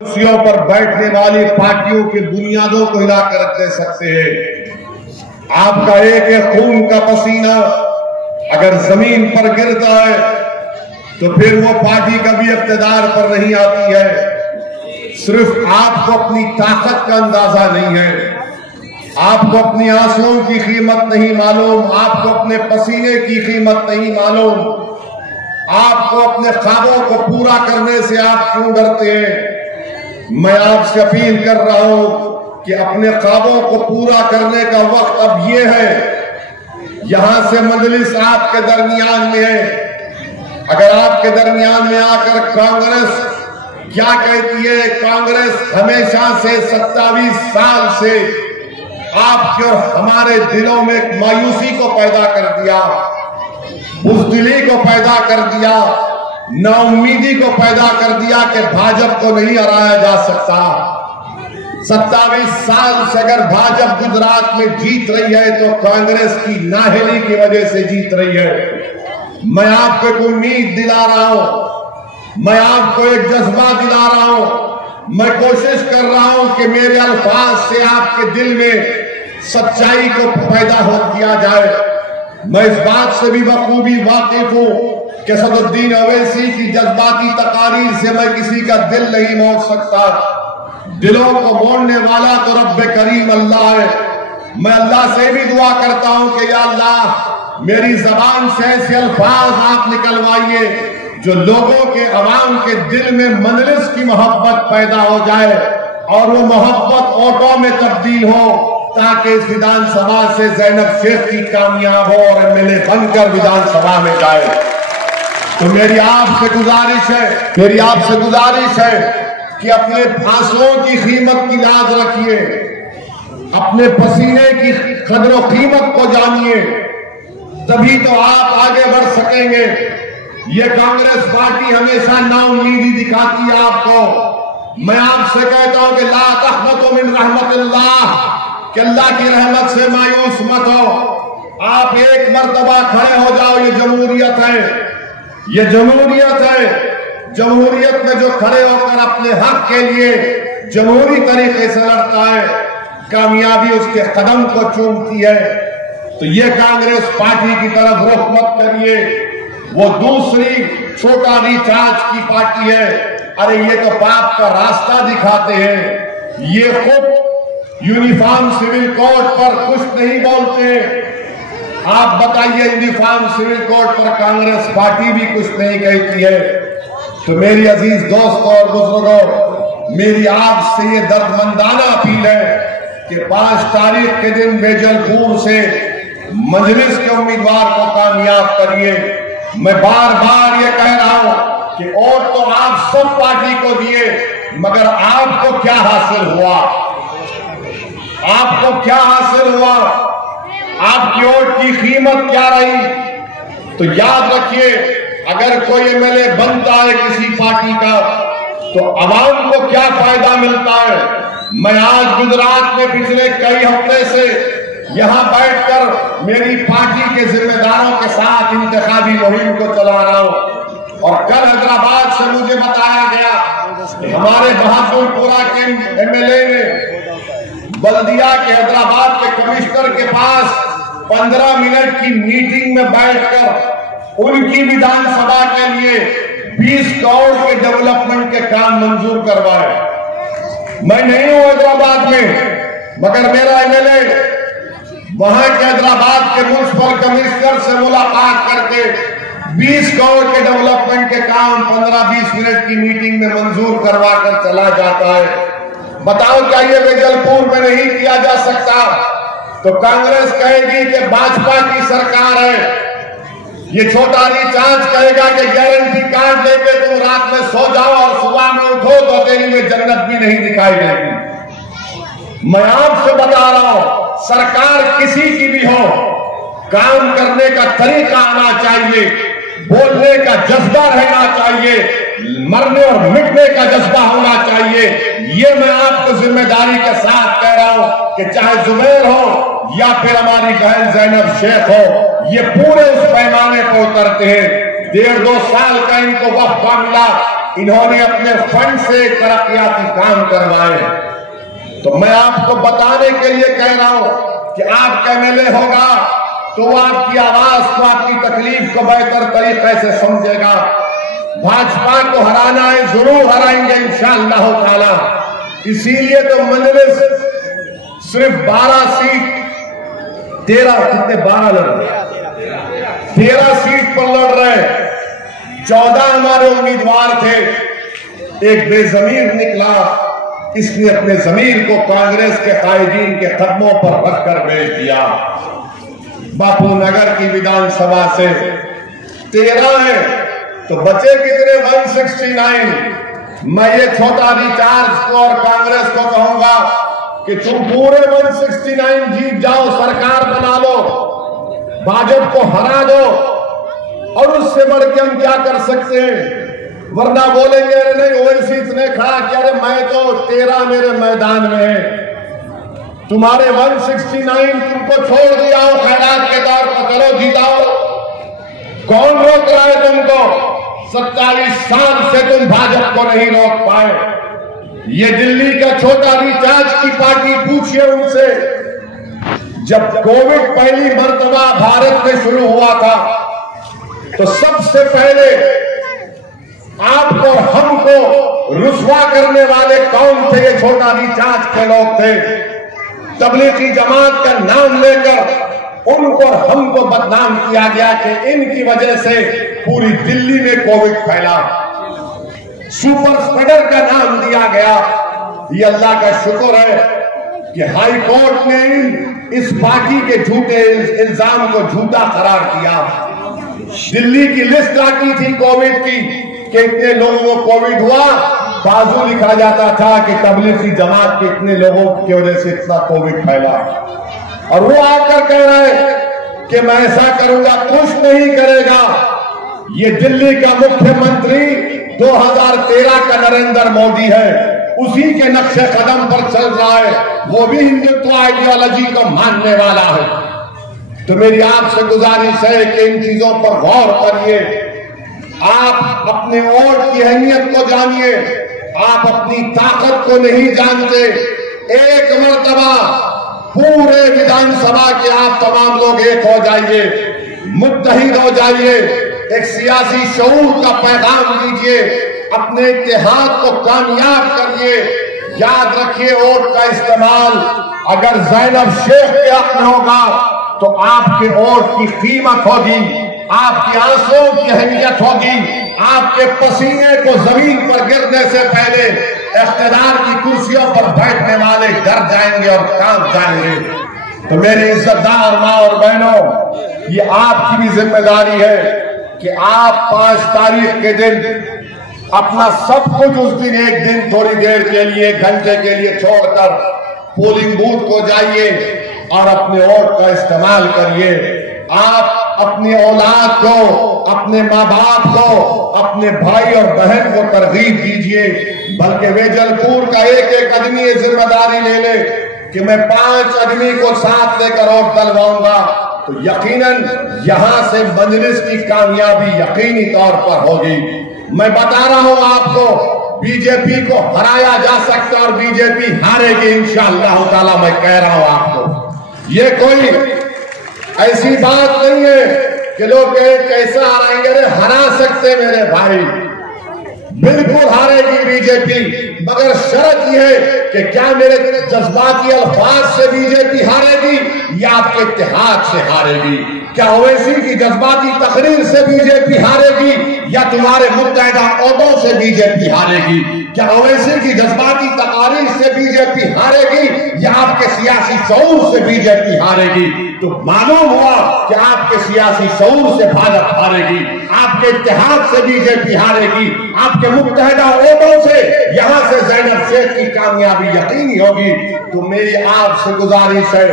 कुर्सियों पर बैठने वाली पार्टियों की बुनियादों को हिलाकर रख दे सकते हैं। आपका एक एक खून का पसीना अगर जमीन पर गिरता है तो फिर वो पार्टी कभी इख्तिदार पर नहीं आती है। सिर्फ आपको अपनी ताकत का अंदाजा नहीं है, आपको अपनी आंसुओं की कीमत नहीं मालूम, आपको अपने पसीने की कीमत नहीं मालूम, आपको अपने ख्वाबों को पूरा करने से आप क्यों डरते हैं। मैं आपसे अपील कर रहा हूं कि अपने ख्वाबों को पूरा करने का वक्त अब ये है। यहां से मजलिस आपके दरमियान में है। अगर आपके दरमियान में आकर कांग्रेस क्या कहती है, कांग्रेस हमेशा से 27 साल से आपके और हमारे दिलों में एक मायूसी को पैदा कर दिया, बुज़दिली को पैदा कर दिया, नाउम्मीदी को पैदा कर दिया कि भाजपा को नहीं हराया जा सकता। 27 साल से अगर भाजपा गुजरात में जीत रही है तो कांग्रेस की नाअहली की वजह से जीत रही है। मैं आपको एक उम्मीद दिला रहा हूं, मैं आपको एक जज्बा दिला रहा हूं, मैं कोशिश कर रहा हूं कि मेरे अल्फाज से आपके दिल में सच्चाई को पैदा हो दिया जाए। मैं इस बात से भी बखूबी वाकिफ हूं कि सदरुद्दीन ओवैसी की जज्बाती तकारीर से मैं किसी का दिल नहीं मोड़ सकता। दिलों को मोड़ने वाला तो रब्बे करीम अल्लाह है। मैं अल्लाह से भी दुआ करता हूं कि या अल्लाह मेरी जबान से ऐसे अल्फाज आप निकलवाइए जो लोगों के अवाम के दिल में मजलिस की मोहब्बत पैदा हो जाए और वो मोहब्बत ऑटो में तब्दील हो, ताकि इस विधानसभा से ज़ैनब शेख की कामयाब हो और एमएलए बनकर विधानसभा में जाए। तो मेरी आपसे गुजारिश है कि अपने आंसुओं की कीमत की लाज रखिए, अपने पसीने की कदर कीमत को जानिए, तभी तो आप आगे बढ़ सकेंगे। ये कांग्रेस पार्टी हमेशा नाउम्मीदी दिखाती है आपको। मैं आपसे कहता हूं कि ला तक़नतु मिन रहमतिल्लाह, कि अल्लाह की रहमत से मायूस मत हो। आप एक मर्तबा खड़े हो जाओ, ये जमहूरियत है, ये जमहूरियत है। जमहूरियत में जो खड़े होकर अपने हक के लिए जमहूरी तरीके से लड़ता है, कामयाबी उसके कदम को चूमती है। तो ये कांग्रेस पार्टी की तरफ रुख मत करिए, वो दूसरी छोटा रिचार्ज की पार्टी है। अरे ये तो पाप का रास्ता दिखाते हैं, ये खुद यूनिफॉर्म सिविल कोड पर कुछ नहीं बोलते। आप बताइए, यूनिफॉर्म सिविल कोड पर कांग्रेस पार्टी भी कुछ नहीं कहती है। तो मेरी अजीज दोस्तों और बुजुर्गों, मेरी आपसे ये दर्दमंदाना अपील है कि 5 तारीख के दिन बेजलपुर से मजलिस के उम्मीदवार को कामयाब करिए। मैं बार बार ये कह रहा हूं कि वोट तो आप सब पार्टी को दिए, मगर आपको क्या हासिल हुआ? आपको क्या हासिल हुआ? आपकी वोट की कीमत क्या रही? तो याद रखिए, अगर कोई एमएलए बनता है किसी पार्टी का तो अवाम को क्या फायदा मिलता है। मैं आज गुजरात में पिछले कई हफ्ते से यहां बैठकर मेरी पार्टी के जिम्मेदारों के साथ इंतखाबी मुहिम को चला रहा हूं। और कल हैदराबाद से मुझे बताया गया कि हमारे बहादुरपुरा के एमएलए ने बल्दिया के हैदराबाद के कमिश्नर के पास 15 मिनट की मीटिंग में बैठकर उनकी विधानसभा के लिए 20 करोड़ के डेवलपमेंट के काम मंजूर करवाए। मैं नहीं हूं हैदराबाद में, मगर मेरा एमएलए वहां के हैदराबाद के म्युनिसिपल कमिश्नर से मुलाकात करके 20 करोड़ के डेवलपमेंट के काम 15-20 मिनट की मीटिंग में मंजूर करवा कर चला जाता है। बताओ, क्या ये बेजलपुर में नहीं किया जा सकता? तो कांग्रेस कहेगी कि भाजपा की सरकार है, ये छोटा रिचार्ज कहेगा कि गारंटी कार्ड लेके तुम रात में सो जाओ और सुबह में उठो तो तेरी में जन्नत भी नहीं दिखाई देगी। मैं आपसे बता रहा हूं, सरकार किसी की भी हो, काम करने का तरीका आना चाहिए, बोलने का जज्बा रहना चाहिए, मरने और मिटने का जज्बा होना चाहिए। ये मैं आपको जिम्मेदारी के साथ कह रहा हूं कि चाहे जुबैर हो या फिर हमारी बहन ज़ैनब शेख हो, ये पूरे उस पैमाने पर उतरते हैं। 1.5-2 साल का इनको वक्फा मिला इन्होंने अपने फंड से तरक्याती काम करवाए। तो मैं आपको बताने के लिए कह रहा हूं कि आपका एमएलए होगा तो वो आपकी आवाज को, आपकी तकलीफ को बेहतर तरीके से समझेगा। भाजपा को हराना है, जरूर हराएंगे इंशाअल्लाह ताला। इसीलिए तो मजलिस सिर्फ 12 सीट 13 सीट पर लड़ रहे। 14 हमारे उम्मीदवार थे, एक बेजमीर निकला, इसने अपने जमीर को कांग्रेस के कायदीन के कदमों पर रखकर भेज दिया। बापू नगर की विधानसभा से 13 है तो बचे कितने? 169। मैं ये छोटा रिचार्ज को और कांग्रेस को कहूंगा कि तुम पूरे 169 जीत जाओ, सरकार बना लो, भाजपा को हरा दो, और उससे बढ़ के हम क्या कर सकते हैं? वरना बोलेंगे अरे नहीं ओवैसी इतने खड़ा किया, अरे मैं तो 13 मेरे मैदान में है, तुम्हारे 169 तुमको छोड़ दिया हो खैरात के तौर पर, चलो जीताओ। कौन रोक रहा है तुमको? 27 साल से तुम भाजपा को नहीं रोक पाए। ये दिल्ली का छोटा रिचार्ज की पार्टी, पूछिए उनसे, जब कोविड पहली मर्तबा भारत में शुरू हुआ था तो सबसे पहले आपको हमको रुस्वा करने वाले कौन थे? ये छोटा रिचार्ज के लोग थे। तबलीगी जमात का नाम लेकर उनको और हमको बदनाम किया गया कि इनकी वजह से पूरी दिल्ली में कोविड फैला। सुपर स्प्रेडर का नाम दिया गया। ये अल्लाह का शुक्र है कि हाई कोर्ट ने इस पार्टी के झूठे इल्जाम को झूठा करार दिया। दिल्ली की लिस्ट आती थी कोविड की कि इतने लोगों को कोविड हुआ, बाजू लिखा जाता था कि तबलीगी जमात के इतने लोगों की वजह से इतना कोविड फैला। और वो आकर कह रहे हैं कि मैं ऐसा करूंगा, कुछ नहीं करेगा। ये दिल्ली का मुख्यमंत्री 2013 का नरेंद्र मोदी है, उसी के नक्शे कदम पर चल रहा है, वो भी हिंदुत्व आइडियोलॉजी को मानने वाला है। तो मेरी आपसे गुजारिश है कि इन चीजों पर गौर करिए। आप अपने वोट की अहमियत को जानिए, आप अपनी ताकत को नहीं जानते। एक मर्तबा पूरे विधानसभा के आप तमाम लोग एक हो जाइए, मुत्तहिद हो जाइए, एक सियासी शऊर का पैगाम दीजिए, अपने इत्तेहाद को कामयाब करिए। याद रखिए, वोट का इस्तेमाल अगर ज़ैनब शेख के हक में होगा तो आपके वोट की कीमत होगी, आपके आंसुओं की अहमियत होगी, आपके पसीने को जमीन पर गिरने से पहले इख्तिदार की कुर्सियों पर बैठने वाले डर जाएंगे और कांप जाएंगे। तो मेरे इज्जतदार माँ और बहनों, ये आपकी भी जिम्मेदारी है कि आप 5 तारीख के दिन अपना सब कुछ उस दिन एक दिन थोड़ी देर के लिए, 1 घंटे के लिए छोड़कर पोलिंग बूथ को जाइए और अपने वोट का इस्तेमाल करिए। आप अपनी औलाद को, अपने माँ बाप को, अपने भाई और बहन को तरगीब दीजिए। बल्कि वेजलपुर का एक आदमी ये जिम्मेदारी ले ले कि मैं 5 आदमी को साथ लेकर वोट डलवाऊंगा, तो यकीनन यहां से मजलिस की कामयाबी यकीनी तौर पर होगी। मैं बता रहा हूं आपको, बीजेपी को हराया जा सकता और बीजेपी हारेगी इंशाअल्लाह ताला। मैं कह रहा हूं आपको, ये कोई ऐसी बात नहीं है कि लोग कैसा हराएंगे। अरे हरा सकते मेरे भाई, बिल्कुल हारेगी बीजेपी, मगर शर्त यह है कि क्या मेरे जज्बाती अल्फाज से बीजेपी हारेगी या आपके इत्तेहाद से हारेगी? क्या ओवैसी की जज्बाती तकरीर से बीजेपी हारेगी या तुम्हारे मुत्तहिदा ओहदों से बीजेपी हारेगी? क्या ओवैसी की जज्बाती तकारीर से बीजेपी हारेगी या आपके सियासी शऊर से बीजेपी हारेगी? तो मालूम हुआ कि आपके सियासी शऊर से भाजपा हारेगी, आपके इत्तेहाद से बीजेपी हारेगी, आपके मुत्तहिदा ओहदों से यहां से ज़ैनब शेख की कामयाबी यकीनी होगी। तो मेरी आपसे गुजारिश है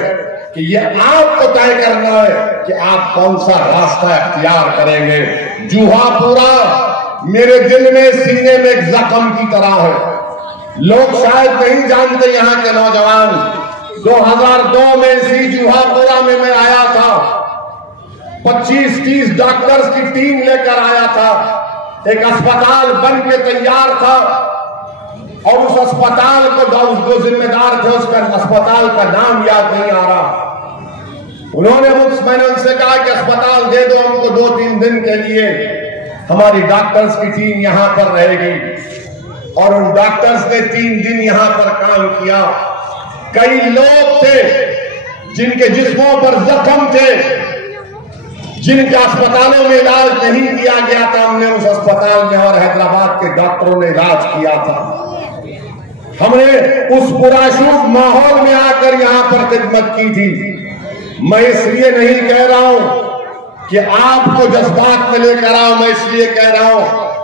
कि ये आपको तय करना है कि आप कौन सा रास्ता इख्तियार करेंगे। जूहापुरा मेरे दिल में, सीने में एक जख्म की तरह है। लोग शायद नहीं जानते, यहाँ के नौजवान, 2002 में इसी जूहापुरा में मैं आया था, 25-30 डॉक्टर्स की टीम लेकर आया था। एक अस्पताल बन के तैयार था और उस अस्पताल को जो जिम्मेदार थे उसका अस्पताल का नाम याद नहीं आ रहा। मैंने उनसे कहा कि अस्पताल दे दो हमको 2-3 दिन के लिए, हमारी डॉक्टर्स की टीम यहां पर रहेगी। और उन डॉक्टर्स ने 3 दिन यहां पर काम किया। कई लोग थे जिनके जिस्मों पर जख्म थे, जिनके अस्पतालों में इलाज नहीं किया गया था, हमने उस अस्पताल में और हैदराबाद के डॉक्टरों ने इलाज किया था। हमने उस पुराशूक माहौल में आकर यहां पर खिदमत की थी। मैं इसलिए नहीं कह रहा हूं कि आपको जज्बात में लेकर आओ, मैं इसलिए कह रहा हूं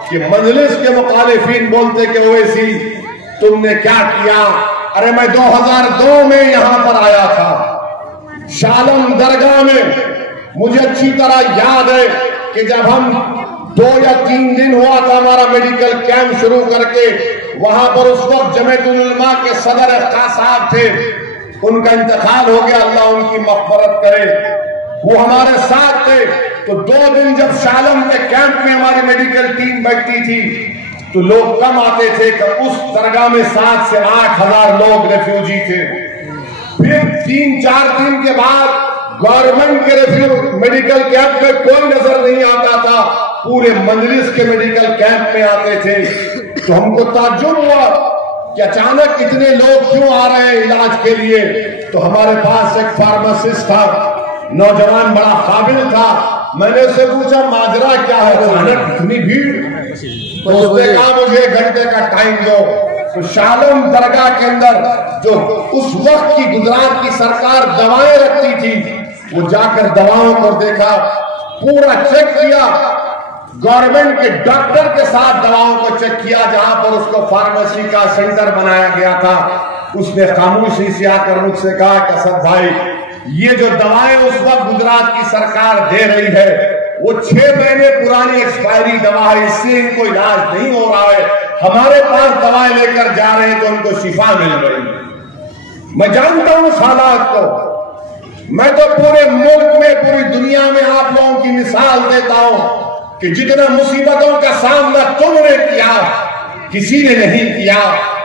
कि मजलिस के मुखालिफिन बोलते कि ओवैसी तुमने क्या किया। अरे मैं 2002 में यहां पर आया था, शालम दरगाह में। मुझे अच्छी तरह याद है कि जब हम 2 या 3 दिन हुआ था हमारा मेडिकल कैंप शुरू करके, वहां पर उस वक्त जमीयतुल उलमा के सदर साहब थे, उनका इंतकाल हो गया, अल्लाह उनकी मग़फ़िरत करे। वो हमारे साथ थे। तो 2 दिन जब शालम के कैंप में हमारी मेडिकल टीम बैठती थी तो लोग कम आते थे कि उस दरगाह में 7 से 8 हजार लोग रेफ्यूजी थे। फिर 3-4 दिन के बाद गवर्नमेंट के मेडिकल कैंप में कोई नजर नहीं आता था, पूरे मजलिस के मेडिकल कैंप में आते थे। तो हमको ताज्जुब हुआ कि अचानक इतने लोग क्यों आ रहे हैं इलाज के लिए। तो हमारे पास एक फार्मासिस्ट था, नौजवान बड़ा काबिल था। मैंने उससे पूछा माजरा क्या है, अचानक इतनी भीड़। तो उसने कहा मुझे 1 घंटे का टाइम दो। तो शालम दरगाह के अंदर जो उस वक्त की गुजरात की सरकार दवाएं रखती थी, वो जाकर दवाओं को देखा, पूरा चेक किया, गवर्नमेंट के डॉक्टर के साथ दवाओं को चेक किया, जहां पर उसको फार्मेसी का सेंटर बनाया गया था। उसने खामोशी से आकर मुझसे कहा कि असद भाई, ये जो दवाएं उस वक्त गुजरात की सरकार दे रही है वो 6 महीने पुरानी एक्सपायरी दवा है, इससे इनको इलाज नहीं हो रहा है। हमारे पास दवाएं लेकर जा रहे हैं तो उनको शिफा मिल रही है। मैं जानता हूं उस हालात को। मैं तो पूरे मुल्क में, पूरी दुनिया में आप लोगों की मिसाल देता हूं कि जितना मुसीबतों का सामना तुमने किया किसी ने नहीं किया,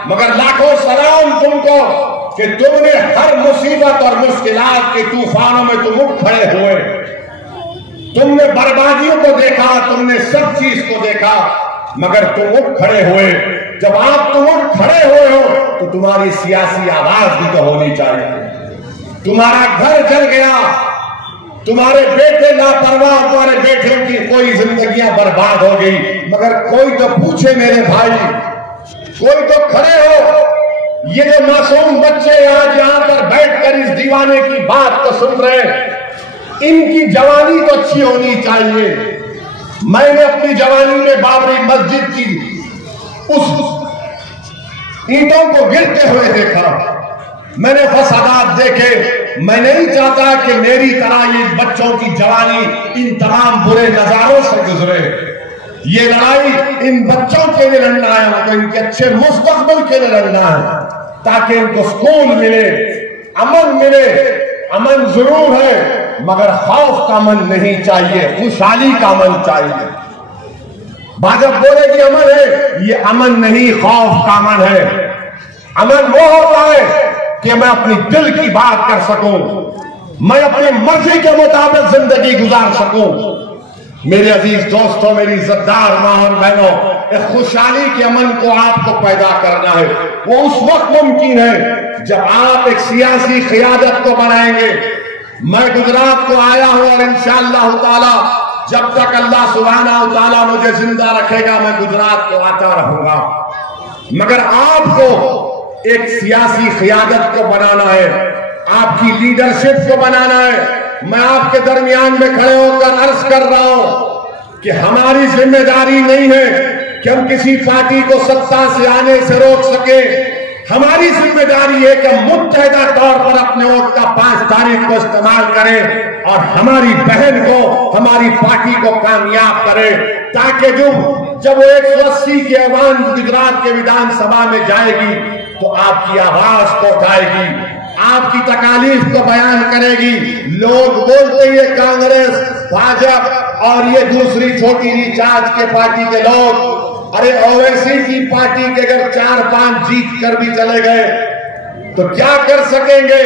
मगर लाखों सलाम तुमको कि तुमने हर मुसीबत और मुश्किलात के तूफानों में तुम उठ खड़े हुए। तुमने बर्बादियों को देखा, तुमने सब चीज को देखा, मगर तुम उठ खड़े हुए। जब तुम उठ खड़े हुए हो तो तुम्हारी सियासी आवाज भी तो होनी चाहिए। तुम्हारा घर जल गया, तुम्हारे बेटे लापरवाह, तुम्हारे बेटे की कोई जिंदगियां बर्बाद हो गई, मगर कोई तो पूछे मेरे भाई, कोई तो खड़े हो। ये जो मासूम बच्चे आज यहां पर बैठकर इस दीवाने की बात को सुन रहे हैं, इनकी जवानी तो अच्छी होनी चाहिए। मैंने अपनी जवानी में बाबरी मस्जिद की उस ईंटों को गिरते हुए देखा, मैंने फसादात देखे। मैं नहीं चाहता कि मेरी तरह ये बच्चों की जवानी इन तमाम बुरे नजारों से गुजरे। ये लड़ाई इन बच्चों के लिए लड़ना है, उनको इनके अच्छे मुस्तकबिल के लिए लड़ना है, ताकि इनको सुकून मिले, अमन मिले। अमन जरूर है मगर खौफ का अमन नहीं चाहिए, खुशहाली का अमन चाहिए। भाजपा बोलेगी अमन है, ये अमन नहीं, खौफ का अमन है। अमन वो होता है कि मैं अपनी दिल की बात कर सकूं, मैं अपनी मर्जी के मुताबिक जिंदगी गुजार सकूं। मेरे अजीज दोस्तों, मेरी इज्जतदार मां और बहनों, एक खुशहाली के अमन को आपको पैदा करना है। वो उस वक्त मुमकिन है जब आप एक सियासी क़ियादत को बनाएंगे। मैं गुजरात को आया हूं और इंशाअल्लाह ताला जब तक अल्लाह सुब्हानहू व तआला मुझे जिंदा रखेगा मैं गुजरात को आता रहूंगा। मगर आपको एक सियासी क़ियादत को बनाना है, आपकी लीडरशिप को बनाना है। मैं आपके दरमियान में खड़े होकर अर्ज कर रहा हूं कि हमारी जिम्मेदारी नहीं है कि हम किसी पार्टी को सत्ता से आने से रोक सके। हमारी जिम्मेदारी है कि मुत्तहिदा तौर पर अपने वोट का 5 तारीख को इस्तेमाल करें और हमारी बहन को, हमारी पार्टी को कामयाब करें, ताकि जब वो 180 की आवाम गुजरात के विधानसभा में जाएगी तो आपकी आवाज को उठाएगी, आपकी तकालीफ को बयान करेगी। लोग बोलते हैं कांग्रेस, भाजपा, और ये दूसरी छोटी रिचार्ज के पार्टी के लोग, अरे ओवैसी की पार्टी के अगर 4-5 जीत कर भी चले गए तो क्या कर सकेंगे?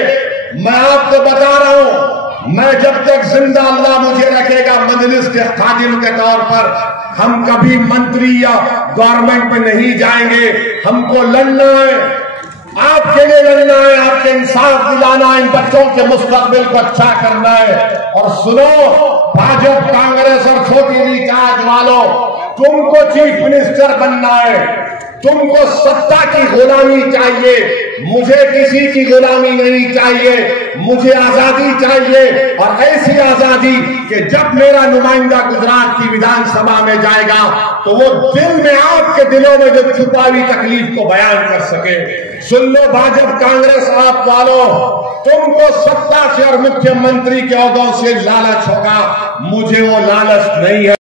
मैं आपको बता रहा हूं, मैं जब तक जिंदा अल्लाह मुझे रखेगा मजलिस के खादिम के तौर पर, हम कभी मंत्री या गवर्नमेंट में नहीं जाएंगे। हमको लड़ना है, आपके लिए लड़ना है, आपके इंसाफ दिलाना है, इन बच्चों के मुस्तकबिल को अच्छा करना है। और सुनो, भाजपा, कांग्रेस और छोटी रिचार्ज वालों, तुमको चीफ मिनिस्टर बनना है, तुमको सत्ता की गुलामी चाहिए, मुझे किसी की गुलामी नहीं चाहिए, मुझे आजादी चाहिए। और ऐसी आजादी कि जब मेरा नुमाइंदा गुजरात की विधानसभा में जाएगा तो वो दिल में, आपके दिलों में जो छुपा हुई तकलीफ को बयान कर सके। सुन लो भाजपा कांग्रेस आप वालों, तुमको सत्ता से और मुख्यमंत्री के ओहदों से लालच होगा, मुझे वो लालच नहीं है।